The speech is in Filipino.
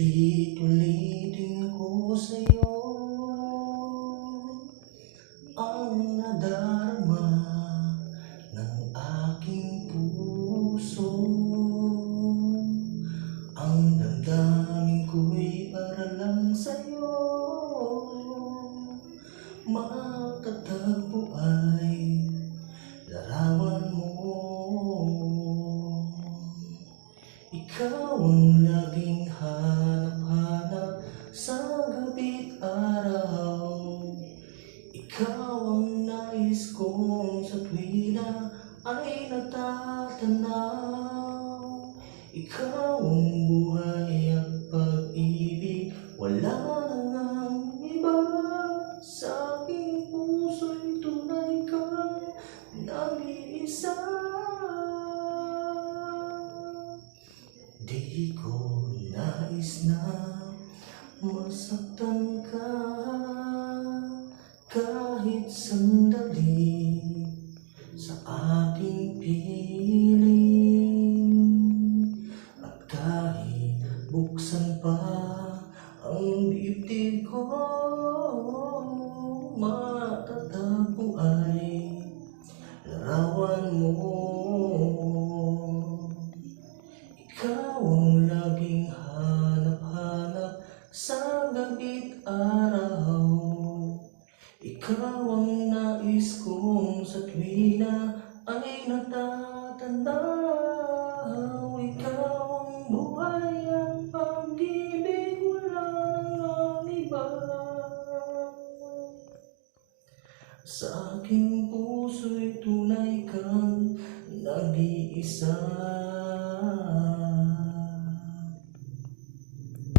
Ulit-ulitin ko sa'yo ang nadarama ng aking puso. Ang damdamin ko'y para lang sa'yo, makatagpo ay larawan mo. Ikaw ang laging hanap-hanap sa gabi't araw. Ikaw ang nais kong sa tuwina ay natatanaw. Ikaw ang buhay at pag-ibig, wala nang iba. Sa aking puso'y tunay kang nag-iisa. Di ko nais na masaktan ka kahit sandali sa aking piling, at kahit buksan pa ang dibdib ko, matatagpo ay larawan mo. Ikaw ang laging hanap-hanap sa gabi't araw. Ikaw ang nais kong sa tuwina ay natatanaw. Ikaw ang buhay at pag-ibig, wala nang iba. Sa aking puso'y tunay kang nag-iisa.